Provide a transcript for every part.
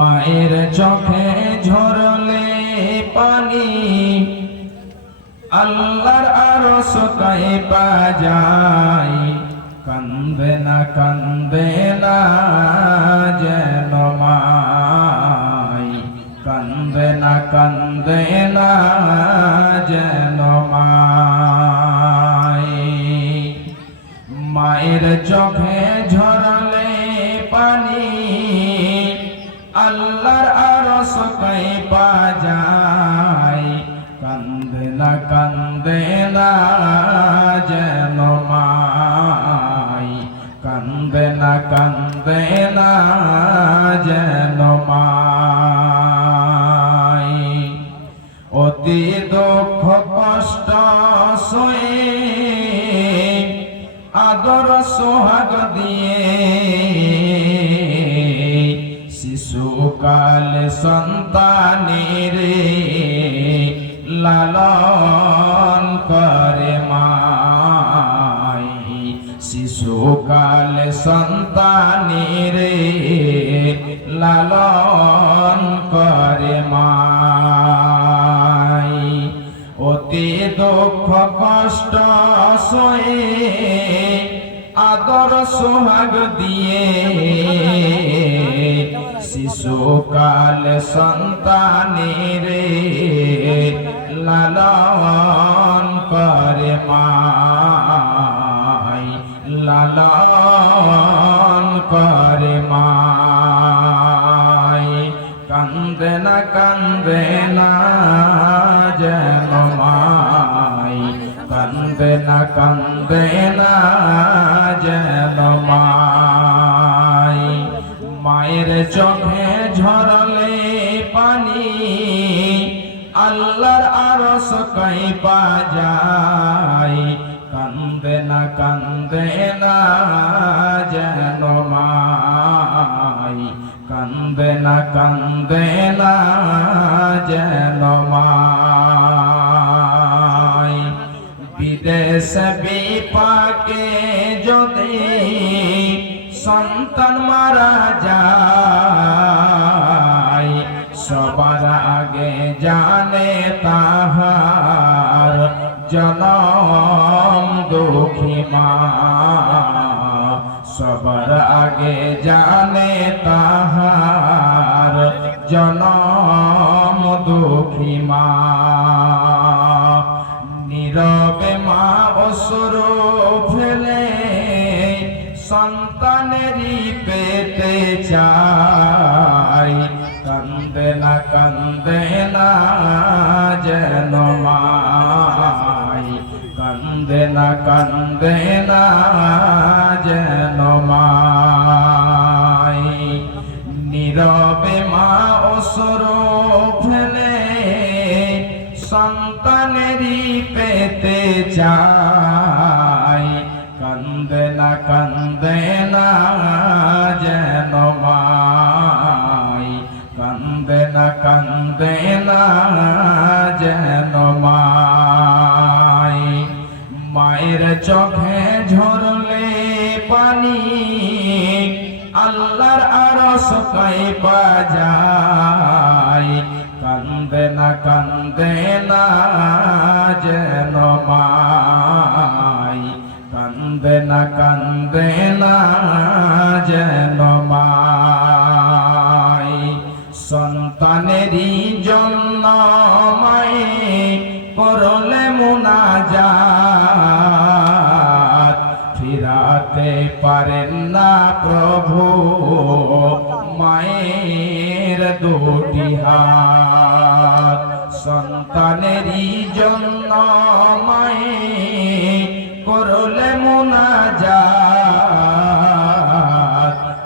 মায়ের চোখে ঝরলে পানি আল্লাহর আরশ কাঁপা যায়। কান্দে না যেন মাই, কান্দে না যেন মাই। মায়ের চোখে ঝরলে পানি আল্লাহর আরশ কাঁপা যায়। কান্দে না যেন মাই, কান্দে না যেন মাই। অতি দুঃখ কষ্ট সয়ে আদর সোহাগ দিয়ে শিশুকাল সন্তানের লালন করে মাই। শিশুকাল সন্তানের লালন করে মাই। অতি দুঃখ কষ্ট সয়ে আদর সোহাগ দিয়ে শিশুকাল সন্তানের লালন করে মাই, লালন করে মাই। কান্দে না যেন মাই, কান্দে না যেন মাই। মায়ের চোখে ঝরলে পানি আল্লাহর আরশ কাঁপা যায়। কান্দে না যেন মাই, কান্দে না যেন মাই। বিদেশ বিপাকে যদি সন্তান মারা যায়, সবার আগে জানে তাহার জনম দুঃখী মা। সবার আগে জানে তাহার জনম দুঃখী মা। নীরবে মা অশ্রু ফেলে সন্তানেরই পেতে চাই। কান্দে না যেন মাই, কান্দে না যেন মাই। নীরবে মা অশ্রু ফেলে সন্তানেরই পেতে চাই। কান্দে না যেন মাই, কান্দে না যেন মাই। মায়ের চোখে ঝরলে পানি আল্লাহর আরশ কাঁপা যায়। কান্দে না যেন মাই, কান্দে না যেন মাই। সন্তানেরই জন্য মায়ে করলে মুনাজাত, ফিরাতে পারেন না প্রভু মায়ের দুটি হাত। সন্তানেরই জন্য মায়ে করলে মুনাজাত,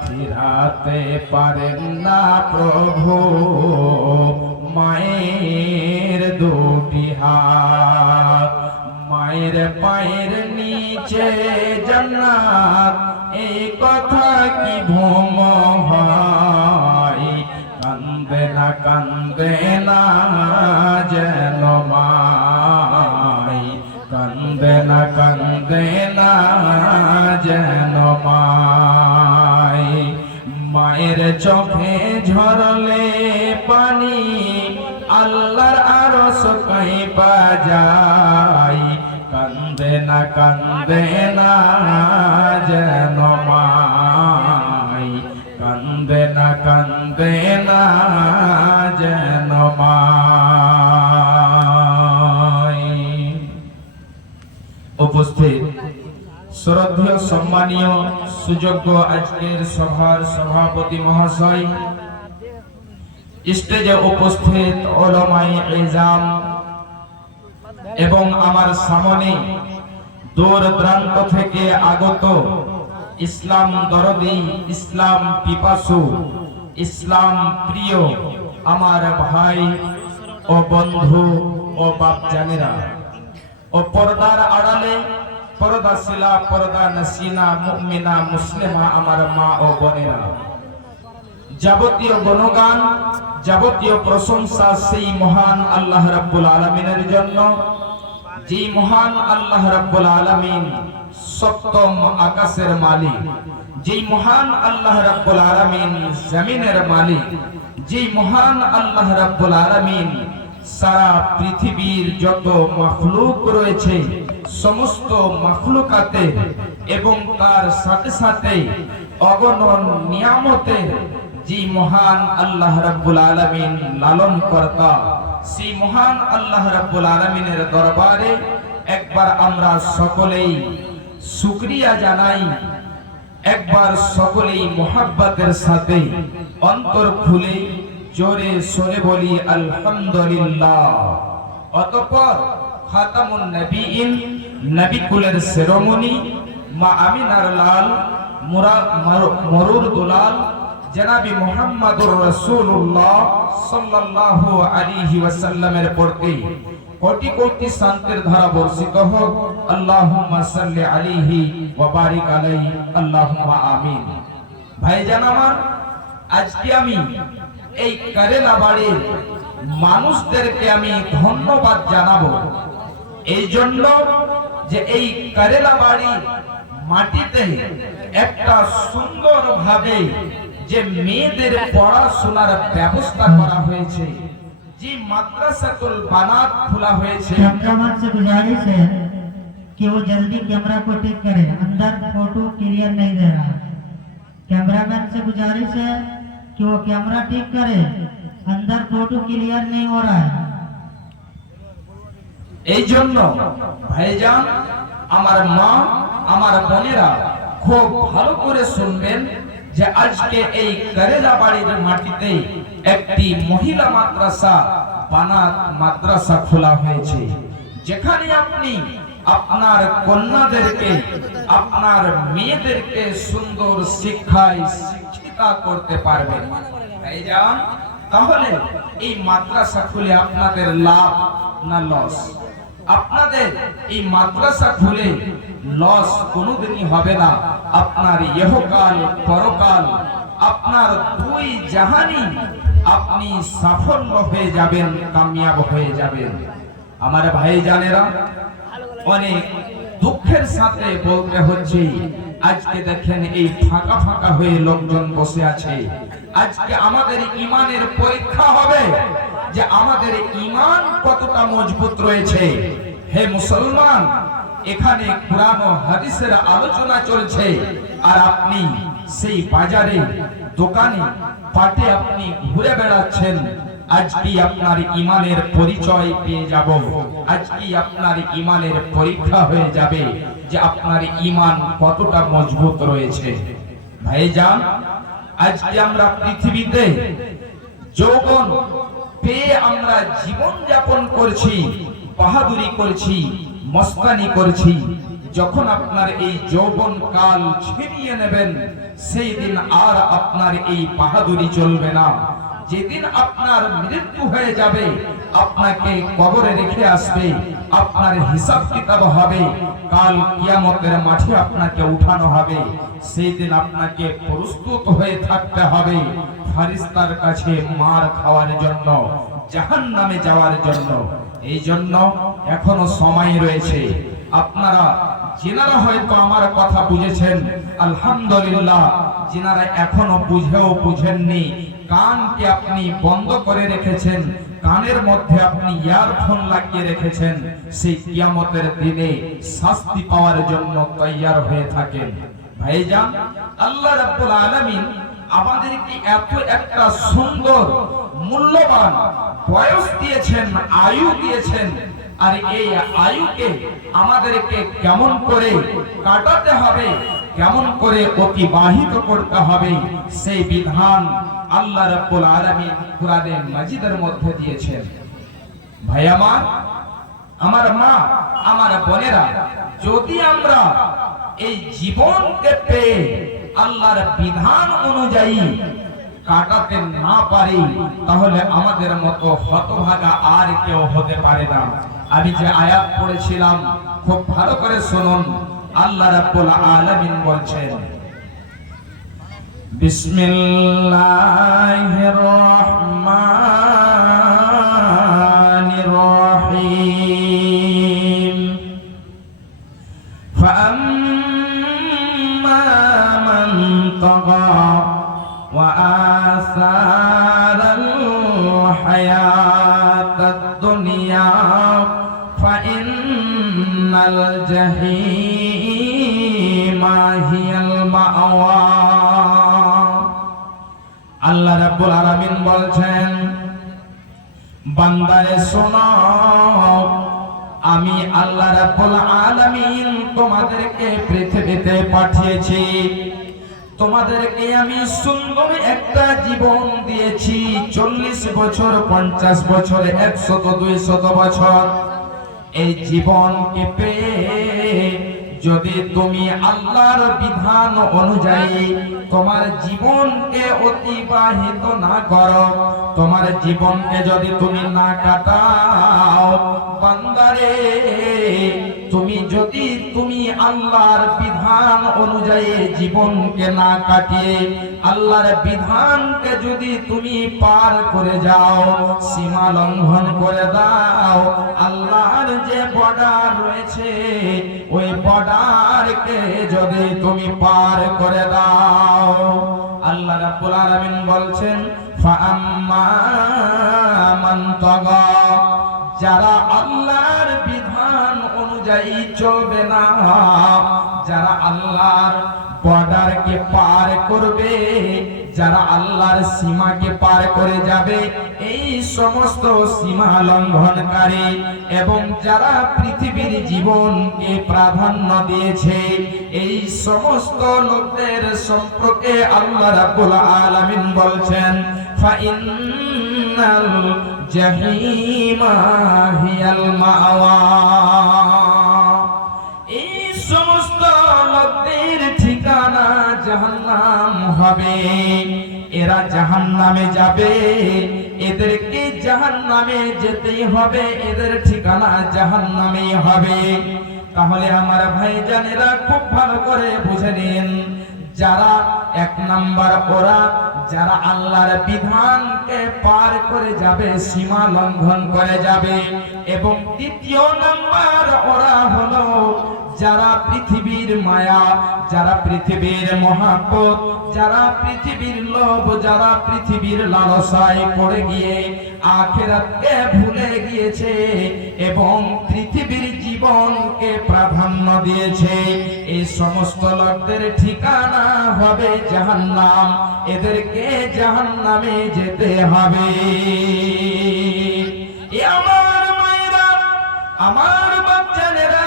ফিরাতে পারেন না প্রভু মায়ের দুটি হাত। মায়ের পায়ের নিচে জান্নাত, এই কথা কি ভ্রম হয়। কান্দে না যেন মাই, কান্দে না যেন মাই। মায়ের মায়ের চোখে ঝরলে পানি আল্লাহর আরশ কাঁপা যায় কান্দে না যেন মাই কান্দে না যেন মাই। উপস্থিত শ্রদ্ধেয় সম্মানীয় সুযোগ্য আজকের সভার সভাপতি মহাশয়, স্টেজে উপস্থিত উলামায়ে ইজাম এবং আমার সামনে দূর দূরান্ত থেকে আগত ইসলাম দরদি, ইসলাম পিপাসু, ইসলাম প্রিয় আমার ভাই ও বন্ধু ও বাপজানেরা ও পর্দার আড়ালে পর্দাশীলা পর্দা নসিনা মুমিনা মুসলিমা আমার মা ও বোনেরা, যাবতীয় গুণগান যাবতীয় প্রশংসা সেই মহান আল্লাহ রাব্বুল আলামিনের জন্য, যে মহান আল্লাহ রাব্বুল আলামিন সপ্তম আকাশের মালিক, যে মহান আল্লাহ রাব্বুল আলামিন জমিনের মালিক, যে মহান আল্লাহ রাব্বুল আলামিন সারা পৃথিবীর যত মাখলুক রয়েছে সমস্ত মাখলুকাতে এবং তার সাথে সাথে অগণন নিয়ামতের যে মহান আল্লাহ রাব্বুল আলামিন লালন কর্তা, সেই মহান আল্লাহ রাব্বুল আলামিনের দরবারে একবার আমরা সকলেই শুকরিয়া জানাই, একবার সকলেই মোহাব্বতের সাথে অন্তর খুলে জোরে সোরে বলি আলহামদুলিল্লাহ। অতঃপর খাতামুন নবীন, নবী কুলের শিরোমণি, মা আমিনার লাল মরুর দুলাল জনাবি মুহাম্মদুর রাসূলুল্লাহ সাল্লাল্লাহু আলাইহি ওয়াসাল্লামের প্রতি কোটি কোটি শান্তির ধারা বর্ষিত হোক। আল্লাহুম্মা সাল্লি আলাইহি ওয়া বারিক আলাইহি, আল্লাহুম্মা আমিন। ভাইজান আমার, আজকে আমি এই কারেলা বাড়ির মানুষদেরকে আমি ধন্যবাদ জানাবো এই জন্য যে এই কারেলা বাড়ির মাটিতে একটা সুন্দর ভাবে যে মেয়েদের পড়াশোনার ব্যবস্থা করা হয়েছে, যে মাদ্রাসাতুল বানাত খোলা হয়েছে। कैमरामैन से गुजारिश है कि वो जल्दी कैमरा को टिक करे, अंदर फोटो क्लियर नहीं दे रहा है। कैमरामैन से गुजारिश है कि वो कैमरा टिक करे, अंदर फोटो क्लियर नहीं हो रहा है। এই জন্য ভাইজান আমার মা আমার বোনেরা খুব ভালো করে শুনবেন যে আজকে এই কারেলা বাড়ির মাটিতে একটি মহিলা মাদ্রাসা বানাত মাদ্রাসা খোলা হয়েছে, যেখানে আপনি আপনার কন্যাদেরকে আপনার মেয়েদেরকে সুন্দর শিক্ষায় শিক্ষিতা করতে পারবেন। ভাইজান, তাহলে এই মাদ্রাসা খুলে আপনাদের লাভ না লস? আপনাদের এই মাদ্রাসা খুলে লস কোনোদিনই হবে না। আপনার ইহকাল পরকাল আপনার দুই জাহানি আপনি সাফল্য হয়ে যাবেন, কামিয়াব হয়ে যাবেন। আমার ভাইজানেরা, অনেক দুঃখের সাথে বলতে হচ্ছে আজকে দেখেন এই ফাঁকা ফাঁকা হয়ে লোকজন বসে আছে। আজকে আমাদের ঈমানের পরীক্ষা হবে যে আমাদের ঈমান কতটা মজবুত রয়েছে। হে মুসলমান, এখানে কুরআন ও হাদিসের আলোচনা চলছে আর আপনি সেই বাজারে দোকানে পাটে আপনি ঘুরে বেড়াচ্ছেন। আজকে আপনার ঈমানের পরিচয় পেয়ে যাব, আজকে আপনার ঈমানের পরীক্ষা হয়ে যাবে যে আপনার ঈমান কতটা মজবুত রয়েছে। ভাইজান, আজকে আমরা পৃথিবীতে যৌবন পেয়ে আমরা জীবন যাপন করছি, বাহাদুরি করছি, মস্তানি করছি। যখন আপনার এই যৌবন কাল ছিনিয়ে নেবেন সেই দিন আর আপনার এই বাহাদুরি চলবে না। যেদিন আপনার মৃত্যু হয়ে যাবে, আপনাকে কবরে রেখে আসবে, আপনার হিসাব কিতাব হবে, কাল কিয়ামতের মাঠে আপনাকে উঠানো হবে। সেই দিন আপনাকে প্রস্তুত হয়ে থাকতে হবে ফেরেশতার কাছে মার খাওয়ার জন্য, জাহান্নামে যাওয়ার জন্য। এই জন্য এখনো সময় রয়েছে। আপনারা যেনারা হয়তো আমার কথা বুঝেছেন, আলহামদুলিল্লাহ, যিনারা এখনো বুঝেও বুঝেননি, কানকে আপনি বন্ধ করে রেখেছেন, কানের মধ্যে আপনি ইয়ারফোন লাগিয়ে রেখেছেন, সেই কিয়ামতের দিনে শাস্তি পাওয়ার জন্য তৈয়ার হয়ে থাকেন। ভাইজান, আল্লাহ রাব্বুল আলামিন আমাদেরকে এত একটা সুন্দর মূল্যবান বয়স দিয়েছেন, আয়ু দিয়েছেন, আর এই আয়ুকে আমাদেরকে কেমন করে কাটাতে হবে, কেমন করে অতিবাহিত করতে হবে, সেই বিধান আল্লাহ রাব্বুল আলামিন কোরআনে মাজিদের মধ্যে দিয়েছেন। ভাই আমার মা, আমার বোনেরা, যদি আমরা এই জীবনকে পেয়ে আল্লাহর বিধান অনুযায়ী কাটাতে না পারি, তাহলে আমাদের মতো হতভাগা আর কেউ হতে পারে না। আমি যে আয়াত পড়েছিলাম খুব ভালো করে শুনুন। আল্লাহ রাব্বুল আলামিন বলছেন, বিসমিল্লাহির রহমানির রহিম। ফাআম্মা মান তাগা ওয়া আসারাল হায়াতাদ দুনিয়া ফাইন্নাল জাহিমা হিয়াল মাওয়া। আল্লাহ রাব্বুল আলামিন বলছেন, বান্দারে শোনো, আমি আল্লাহ রাব্বুল আলামিন তোমাদেরকে পৃথিবীতে পাঠিয়েছি, তোমাদেরকে আমি সুন্দর একটা জীবন দিয়েছি। 40 বছর, 50 বছর, 100, 200 বছর। এই জীবনকে পেয়ে যদি তুমি আল্লাহর বিধান অনুযায়ী তোমার জীবনকে অতিবাহিত না করো, তোমার জীবনকে যদি তুমি না কাটাও, বান্দারে, তুমি আল্লাহর বিধান অনুযায়ী জীবনকে না কাটিয়ে আল্লাহর বিধানকে যদি তুমি পার করে যাও, সীমা লঙ্ঘন করে দাও, আল্লাহর যে বর্ডার রয়েছে ওই বর্ডারকে যদি তুমি পার করে দাও, আল্লাহ রাব্বুল আলামিন বলছেন, ফাআম্মা মান তাগা, যারা আল্লাহর বিধান অনুযায়ী চলবে না, যারা আল্লাহর বর্ডারকে পার করবে, যারা আল্লাহর সীমাকে পার করে যাবে, এই সমস্ত সীমা লঙ্ঘনকারী এবং যারা পৃথিবীর জীবনকে প্রাধান্য দিয়েছে, এই সমস্ত লোকদের সম্পর্কে আল্লাহ রাব্বুল আলামিন বলছেন, ফাইন্নাল জাহিমা হিয়াল মাওয়া। এই সমস্ত লোকদের ঠিকানা জাহান্নাম হবে, এরা জাহান্নামে যাবে, এদেরকে জাহান্নামে যেতেই হবে, এদের ঠিকানা জাহান্নামেই হবে। তাহলে আমার ভাইজানেরা খুব ভালো করে বুঝে নিন, যারা 1 নাম্বার ওরা যারা আল্লাহর বিধানকে পার করে যাবে, সীমা লঙ্ঘন করে যাবে, এবং 2 নাম্বার ওরা হলো যারা পৃথিবীর মায়া, যারা পৃথিবীর মহাব্বত, যারা পৃথিবীর লোভ, যারা পৃথিবীর লালসায় পড়ে গিয়ে আখিরাতকে ভুলে গিয়েছে এবং পৃথিবীর জীবনকে প্রাধান্য দিয়েছে, এই সমস্ত লোকদের ঠিকানা হবে জাহান্নাম, এদেরকে জাহান্নামে যেতে হবে। আমার মায়েরা, আমার বাচ্চারা,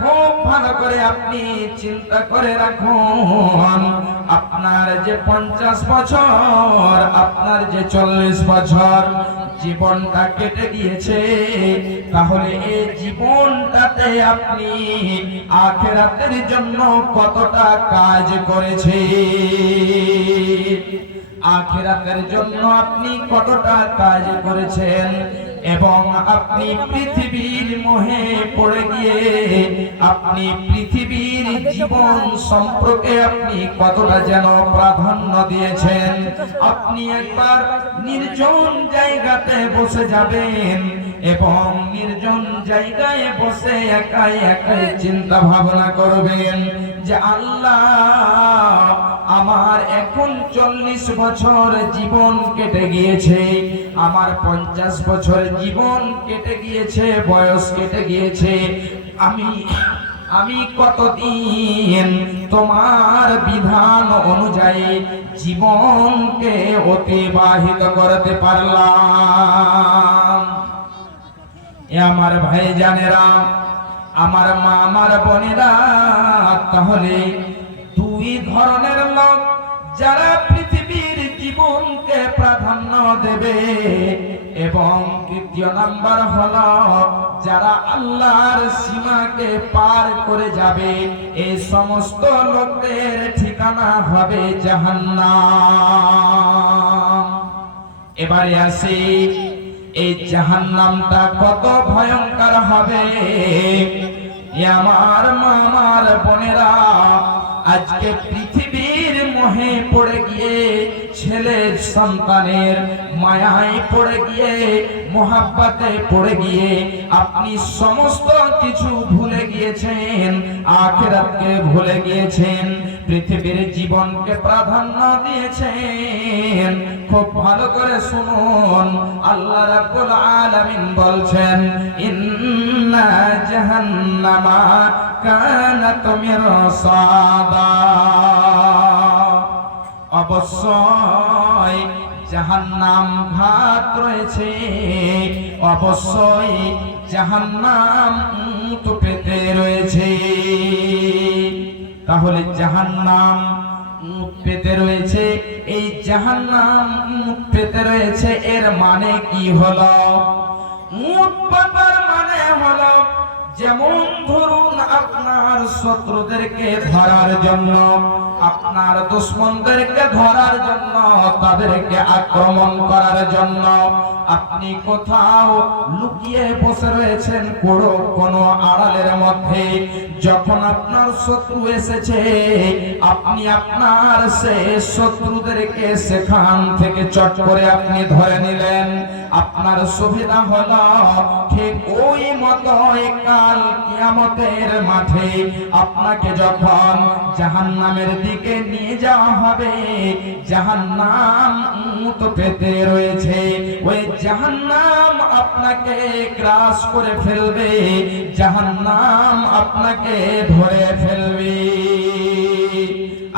খুব ভালো করে আপনি চিন্তা করে রাখুন, আপনার যে 50 বছর, আপনার যে 40 বছর জীবনটা কেটে গিয়েছে, তাহলে এই জীবনটাতে আপনি আখিরাতের জন্য কতটা কাজ করেছেন, আখিরাতের জন্য আপনি কতটা কাজ করেছেন, এবং আপনি পৃথিবীর মোহে পড়ে গিয়ে আপনি পৃথিবীর জীবন সম্পর্কে আপনি কতটা যেন প্রাধান্য দিয়েছেন। আপনি একবার নির্জন জায়গাতে বসে যাবেন এবং নির্জন জায়গায় বসে একাই একাই চিন্তা ভাবনা করবেন যে আল্লাহ, আমার এখন 40 বছর জীবন কেটে গিয়েছে, আমার 50 বছর জীবন কেটে গিয়েছে, বয়স কেটে গিয়েছে, আমি কতদিন তোমার বিধান অনুযায়ী জীবনকে অতিবাহিত করতে পারলাম। এ আমার ভাইজানেরা, আমার মা, আমার বোনেরা, তাহলে দুই ধরনের লোক যারা পৃথিবীর জীবনকে প্রাধান্য দেবে, এবং দ্বিতীয় নাম্বার হলো যারা আল্লাহর সীমাকে পার করে যাবে, এই সমস্ত লোকদের ঠিকানা হবে জাহান্নাম। এবারে আসি, এই জাহান্নামটা কত ভয়ঙ্কর হবে। আমার মা, আমার বোনেরা, আজকে পৃথিবীর মোহে পড়ে গিয়ে, ছেলের সন্তানের মায়ায় পড়ে গিয়ে, মোহাব্বতে পড়ে গিয়ে আপনি সমস্ত কিছু ভুলে গিয়েছেন, আখিরাতকে ভুলে গিয়েছেন, পৃথিবীর জীবনকে প্রাধান্য দিয়েছেন। খুব ভালো করে শুনুন, আল্লাহ রাব্বুল আলামিন বলছেন, ইন্না জাহান্নামা কানাত মিরসাদা, অবশ্যই জাহান্নাম ঘাত রয়েছে, অবশ্যই জাহান্নাম তো পেতে রয়েছে। তাহলে জাহান্নাম পেতে রয়েছে, এই জাহান্নাম পেতে রয়েছে, এর মানে কি হলো? উট পাতার মানে হলো, যেমন ধরুন আপনার শত্রুদেরকে ধরার জন্য, আপনার দুশমনদেরকে ধরার জন্য, তাদেরকে আক্রমণ করার জন্য আপনি কোথাও লুকিয়ে বসে রয়েছেন কোনো আড়ালের মধ্যে। যখন আপনার শত্রু এসেছে, আপনি আপনার সেই শত্রুদেরকে সেখান থেকে চট করে আপনি ধরে নিলেন। আপনার সুবিধা হলো ঠিক ওই মতো কাল কিয়ামতের মাঠে আপনাকে যখন জাহান্নামের দিকে নিয়ে যাওয়া হবে, জাহান্নাম তো পেতে রয়েছে, ওই জাহান্নাম আপনাকে গ্রাস করে ফেলবে, জাহান্নাম আপনাকে ধরে ফেলবে।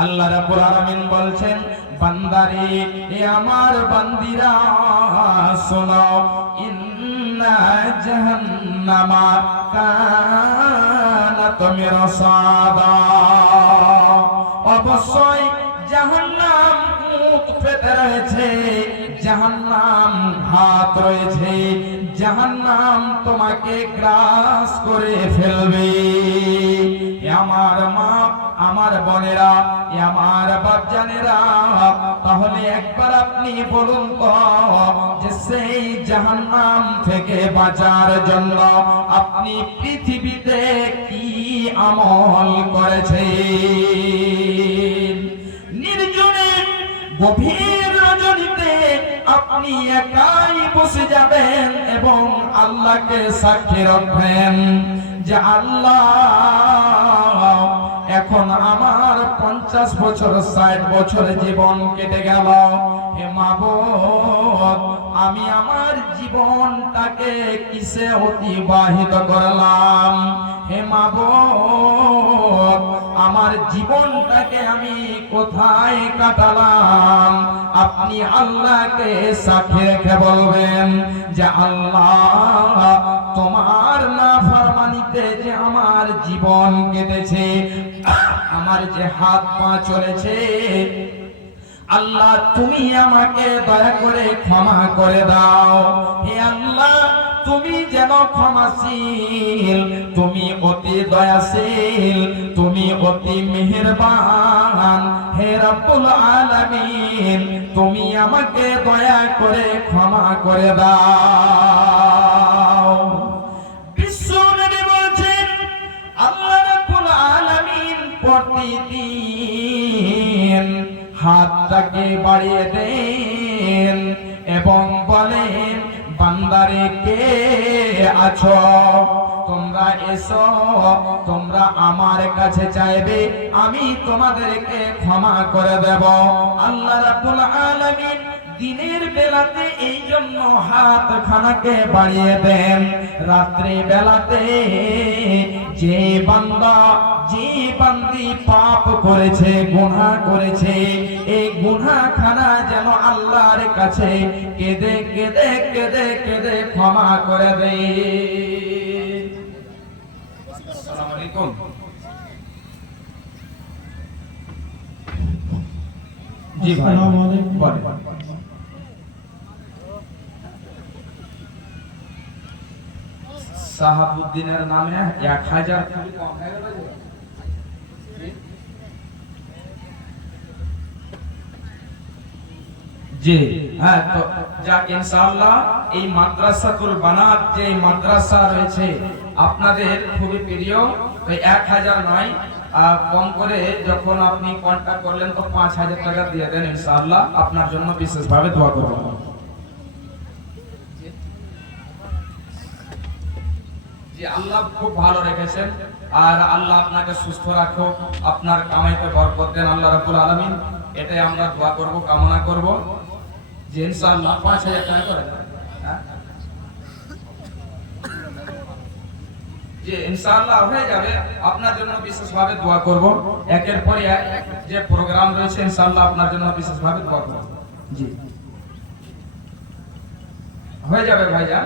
আল্লাহ রাব্বুল আলামিন বলছেন, বান্দারে, এ আমার বান্দিরা, শোনো, ইন্না জাহান্নামা কানাত মিরসাদা, অবশ্যই জাহান্নাম পেতে রয়েছে, জাহান্নাম ঘাত রয়েছে, জাহান্নাম তোমাকে গ্রাস করে ফেলবে। আমার মা, আমার বোনেরা, আমার বাপজানেরা, তাহলে একবার আপনি বলুন তো, যে সেই জাহান্নাম থেকে বাঁচার জন্য আপনি পৃথিবীতে কি আমল করেছেন? নির্জনে গভীর রজনীতে আপনি একাই বসে যাবেন এবং আল্লাহকে সাক্ষী রাখবেন যে আল্লাহ, এখন আমার 50 বছর 60 বছর জীবন কেটে গেল, হে মাবুদ, আমি আমার জীবনটাকে কিসে অতিবাহিত করলাম? হে মাবুদ, আমার জীবনটাকে আমি কোথায় কাটালাম? আপনি আল্লাহকে সাক্ষী রেখে বলবেন যে আল্লাহ, তোমার নাফরমানিতে যে আমার জীবন কেটেছে, আমার যে হাত পা চলেছে, আল্লাহ তুমি আমাকে দয়া করে ক্ষমা করে দাও। হে আল্লাহ, তুমি যেন ক্ষমাশীল, তুমি অতি দয়াশীল, তুমি অতি মেহেরবান। হে রব্বুল আলামিন, তুমি আমাকে দয়া করে ক্ষমা করে দাও। বিশ্ব নবী বলছেন, আল্লাহ রব্বুল আলামিন প্রতিদিন হাতটাকে বাড়িয়ে দেন এবং বলেন, বান্দারে কে আছো? তোমরা তোমরা এসো, তোমরা আমার কাছে চাইবে, আমি তোমাদেরকে ক্ষমা করে দেব। আল্লাহ রাব্বুল আলামিন দিনের বেলাতে এই জন্য হাত খানাকে বাড়িয়ে দেন, রাত্রে বেলাতে যে বান্দা যে বান্দি পাপ করেছে, গুনাহ করেছে, এই গুনাহ খানা যেন আল্লাহর কাছে কেঁদে কেঁদে কেঁদে কেঁদে ক্ষমা করে দেয়। আসসালামু আলাইকুম। জি ভাই বলেন। সাহাবুদ্দিনের নামে 1000 খুবই কম হয়ে গেল। জি হ্যাঁ, তো যাক ইনশাআল্লাহ এই মাদ্রাসাতুল বানাত যে মাদ্রাসা রয়েছে আপনাদের খুবই প্রিয়, ওই 1000 নয়, কম করে যখন আপনি কন্টাক্ট করলেন তো 5000 টাকা দিয়ে দেন, ইনশাআল্লাহ আপনার জন্য বিশেষভাবে দোয়া করব। জি আল্লাহ খুব ভালো রেখেছেন, আর আল্লাহ আপনাকে সুস্থ রাখো, আপনার কামাইতে বরকত দেন আল্লাহ রাব্বুল আলামিন, এটাই আমরা দোয়া করব, কামনা করব যে ইনশাআল্লাহ 5000 টাকা করে দেন। যে ইনশাআল্লাহ হয়ে যাবে, আপনার জন্য বিশেষভাবে দোয়া করব। একের পর এক যে প্রোগ্রাম রয়েছে ইনশাআল্লাহ আপনার জন্য বিশেষভাবে দোয়া করব। জি হয়ে যাবে ভাইজান,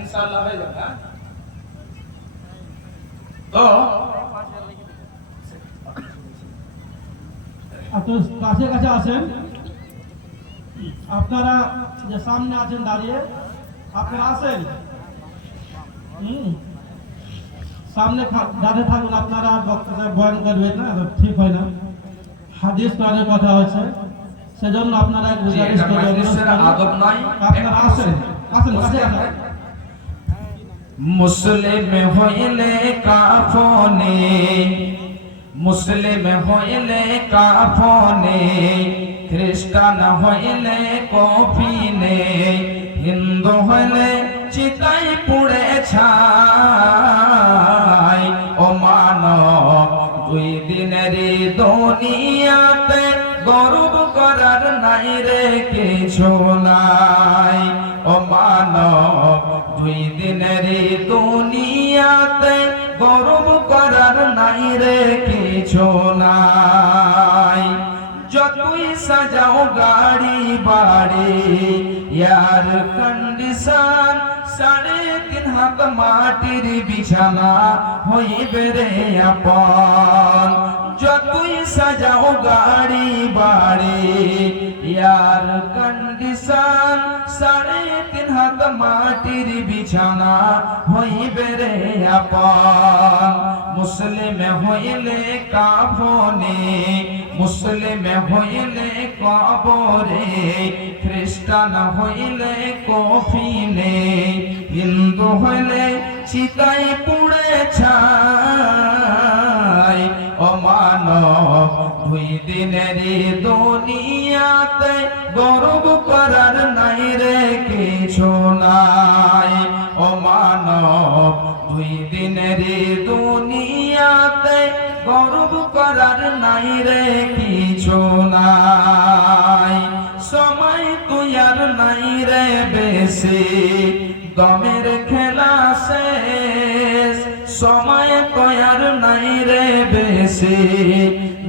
ইনশাআল্লাহ হয়ে যাবে। তো আপনি কাছে কাছে আছেন, আপনারা যে সামনে আছেন দাঁড়িয়ে, আপনারা আছেন সামনে দাঁড়িয়ে থাকুন, আপনারা বক্তব্য বয়ান করবেন না, ঠিক হয় না, হাদিস কোরআনের কথা হচ্ছে, সেজন্য আপনারা গুজারিশ করে আপনারা আছেন আছেন কাছে আছেন। মুসলিম হইলে কাফনে, মুসলিম হইলে কাফনে, খ্রিস্টান হইলে কফিনে, হিন্দু হইলে চিতাই পুড়ে ছাই। ও মানব দুই দিনের দুনিয়াতে গর্ব করার নাই রে কিছু নাই। ও মানব দুই দিনের দুনিয়াতে গর্ব করার নাই রে কিছু নাই। যতই সাজাও গাড়ি বাড়ি, এয়ার কন্ডিশন, 3.5 হাত মাটির বিছানা হইবে রে আপন। যতই সাজাও গাড়ি বাড়ি, এয়ার কন্ডিশন, 3.5 হাত মাটির বিছানা হইবে রে আপন। মুসলিম হইলে কাফনে, মুসলিম হইলে কবরে, খ্রিস্টান হইলে কফিনে, হিন্দু হইলে চিতাই পুড়ে ছাই। ও মানব দুই দিনের দুনিয়াতে গর্ব করার নাই রে কিছু নাই। ও মানব দুই দিনের দুনিয়াতে গর্ব করার নাই রে কিছু নাই। সময় তুই আর নাই রে বেশি, দমের খেলা শেষ। সময় তুই আর নাই রে বেশি,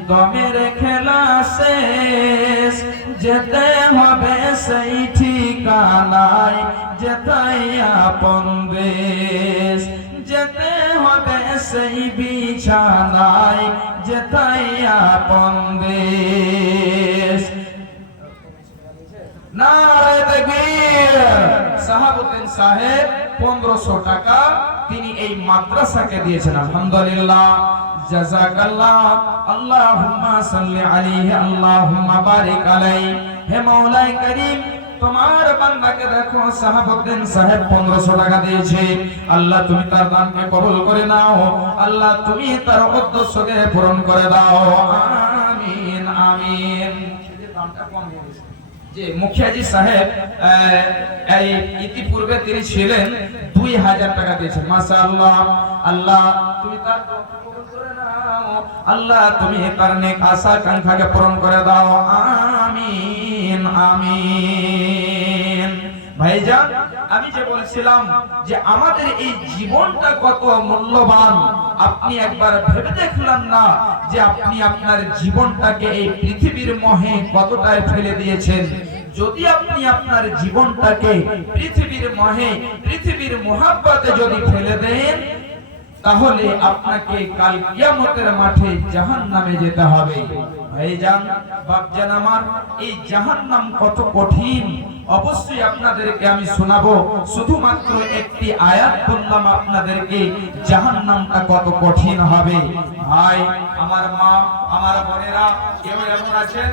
দমের খেলা শেষ। যেতে হবে সেই ঠিকানায়, যেতাই আপন দেশ। যেতে হবে সেই বিছানায়, যেতাই আপন দেশ। নারে তাকবীর। সাহাবুদ্দিন সাহেব 1500 টাকা তিনি এই মাদ্রাসাকে দিয়েছেন, আলহামদুলিল্লাহ, জাযাকাল্লাহ। আল্লাহুম্মা সাল্লি আলাইহি, আল্লাহুম্মা বারিক আলাইহি। হে মাওলাই করিম, তোমার বান্দাকে দেখো, সাহাবুদ্দিন সাহেব 1500 টাকা দিয়েছে। আল্লাহ তুমি তার দানকে কবুল করে নাও, আল্লাহ তুমি তার উদ্দেশ্যকে পূরণ করে দাও, আমিন আমিন। দামটা কম হয়ে গেছে, যে মুখিয়াজি সাহেব এই ইতিপূর্বে তিনি ছিলেন 2000 টাকা দিয়েছেন। মাশাআল্লাহ, আল্লাহ তুমি তার কবুল করে নাও, আল্লাহ তুমি তার নেক আশা আকাঙ্ক্ষাকে পূরণ করে দাও, আমিন আমিন। ভাইজান, আমি যে বলছিলাম যে আমাদের এই জীবনটা কত মূল্যবান, আপনি একবার ভেবে দেখলেন না যে আপনি আপনার জীবনটাকে এই পৃথিবীর মোহে কতটাই ফেলে দিয়েছেন। যদি আপনি আপনার জীবনটাকে পৃথিবীর মোহে, পৃথিবীর মোহাব্বতে যদি ফেলে দেন, তাহলে আপনাকে কাল কিয়ামতের মাঠে জাহান্নামে যেতে হবে। ভাইজান, বাপজান আমার, এই জাহান্নাম কত কঠিন অবশ্যই আপনাদেরকে আমি শোনাবো। শুধুমাত্র একটি আয়াত বললাম আপনাদেরকে, জাহান্নামটা কত কঠিন হবে। ভাই আমার, মা আমার, বোনেরা, কেউ এমন আছেন?